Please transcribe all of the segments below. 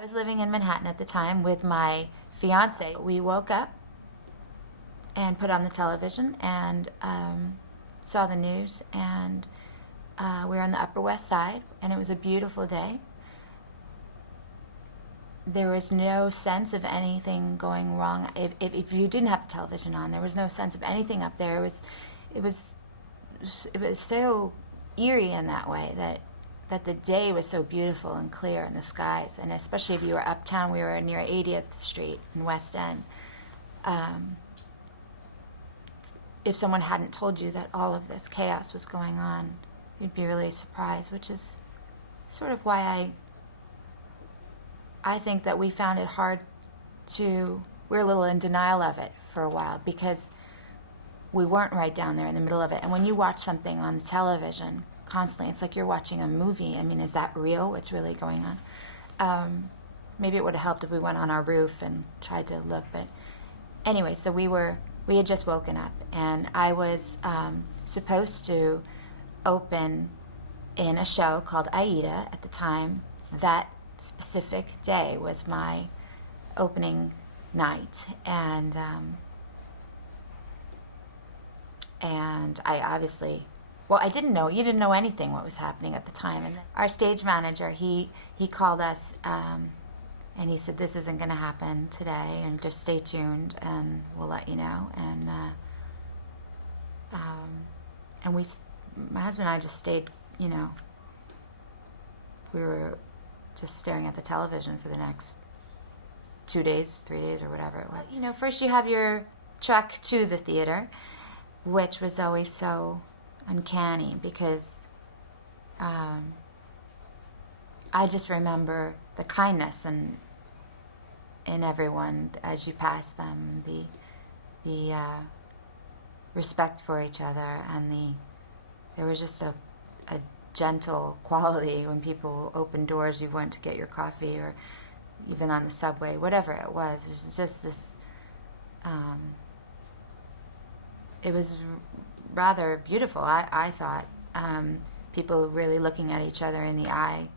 I was living in Manhattan at the time with my fiance. We woke up and put on the television and saw the news, and we were on the Upper West Side, and it was a beautiful day. There was no sense of anything going wrong. If you didn't have the television on, there was no sense of anything up there. It was so eerie in that way that the day was so beautiful and clear in the skies, and especially if you were uptown. We were near 80th Street in West End. If someone hadn't told you that all of this chaos was going on, you'd be really surprised, which is sort of why I think that we found it hard we're a little in denial of it for a while, because we weren't right down there in the middle of it. And when you watch something on the television constantly, it's like you're watching a movie. I mean, is that real? What's really going on? Maybe it would have helped if we went on our roof and tried to look. But anyway, so we had just woken up, and I was supposed to open in a show called Aida at the time. That specific day was my opening night, and I obviously, well, I didn't know. You didn't know anything what was happening at the time. And our stage manager, he called us, and he said, "This isn't going to happen today, and just stay tuned, and we'll let you know." And my husband and I just stayed. We were just staring at the television for the next 2 days, 3 days, or whatever it was. First you have your trek to the theater, which was always so uncanny, because I just remember the kindness in everyone as you pass them, the respect for each other, and there was just a gentle quality when people opened doors. You went to get your coffee, or even on the subway, whatever it was. It was just this. It was rather beautiful, I thought. People really looking at each other in the eye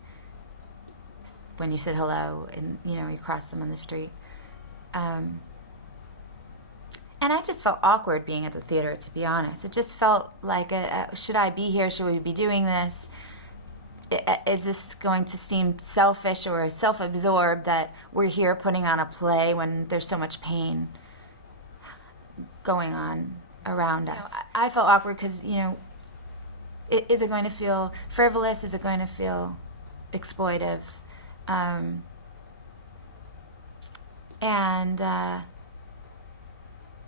when you said hello, and you crossed them on the street. And I just felt awkward being at the theater, to be honest. It just felt like, should I be here? Should we be doing this? Is this going to seem selfish or self-absorbed that we're here putting on a play when there's so much pain going on around us? I felt awkward because, is it going to feel frivolous? Is it going to feel exploitive?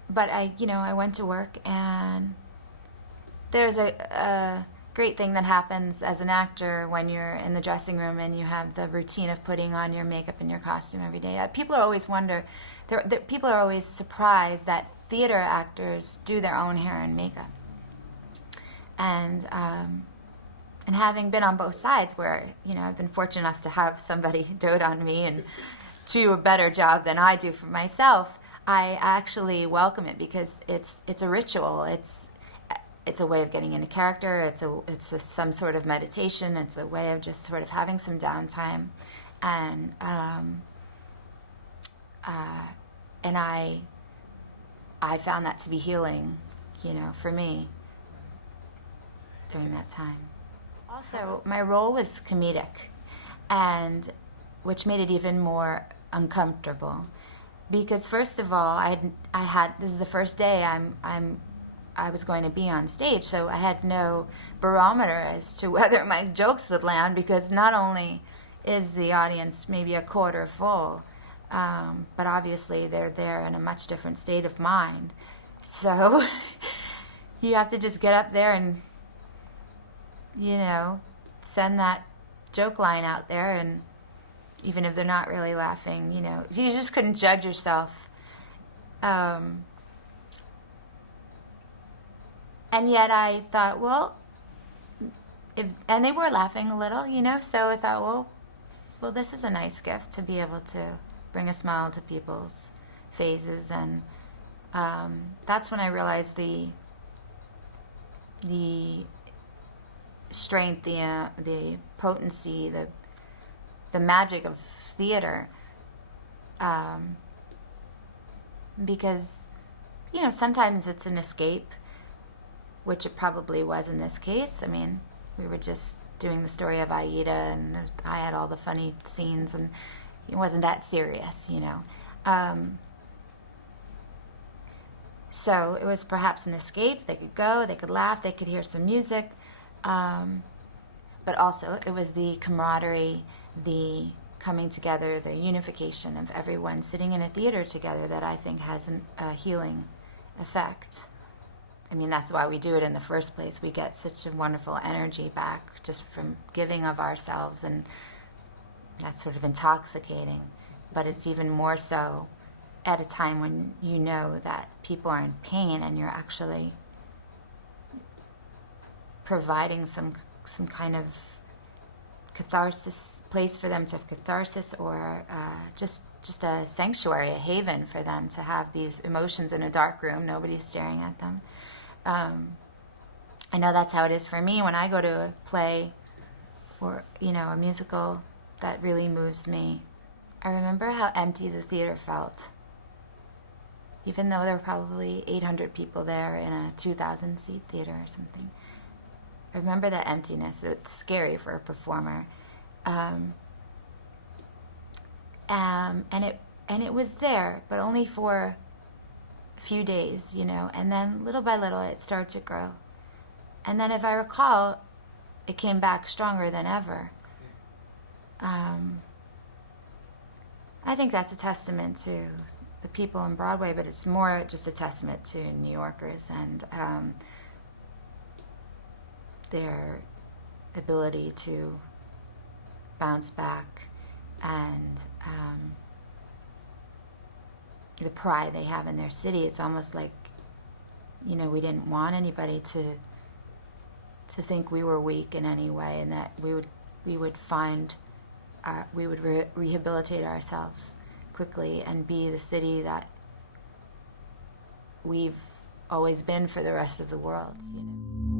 But I went to work, and there's a great thing that happens as an actor when you're in the dressing room and you have the routine of putting on your makeup and your costume every day. People always people are always surprised that theater actors do their own hair and makeup. And having been on both sides, where I've been fortunate enough to have somebody dote on me and do a better job than I do for myself, I actually welcome it, because it's a ritual. It's a way of getting into character. It's some sort of meditation. It's a way of just sort of having some downtime, and I found that to be healing, for me during that time. Also, my role was comedic, and which made it even more uncomfortable. Because first of all, this is the first day I was going to be on stage, so I had no barometer as to whether my jokes would land, because not only is the audience maybe a quarter full, but obviously they're there in a much different state of mind. So you have to just get up there and, send that joke line out there, and even if they're not really laughing, you just couldn't judge yourself. And yet I thought, well, and they were laughing a little, so I thought, well, this is a nice gift to be able to bring a smile to people's faces. And that's when I realized the strength, the potency, the magic of theater, because, you know, sometimes it's an escape, which it probably was in this case. I mean, we were just doing the story of Aida, and I had all the funny scenes, and it wasn't that serious, you know. So it was perhaps an escape. They could go, they could laugh, they could hear some music. But also it was the camaraderie, the coming together, the unification of everyone sitting in a theater together that I think has a healing effect. I mean, that's why we do it in the first place. We get such a wonderful energy back just from giving of ourselves, and that's sort of intoxicating. But it's even more so at a time when you know that people are in pain and you're actually providing some kind of catharsis, place for them to have catharsis, or just a sanctuary, a haven for them to have these emotions in a dark room. Nobody's staring at them. I know that's how it is for me when I go to a play or, you know, a musical that really moves me. I remember how empty the theater felt, even though there were probably 800 people there in a 2,000 seat theater or something. I remember that emptiness. It's scary for a performer. And it was there, but only for a few days, you know, and then little by little it started to grow. And then, if I recall, it came back stronger than ever. I think that's a testament to the people in Broadway, but it's more just a testament to New Yorkers and their ability to bounce back, and the pride they have in their city. It's almost like, you know, we didn't want anybody to think we were weak in any way, and that we would find we would rehabilitate ourselves quickly and be the city that we've always been for the rest of the world, you know.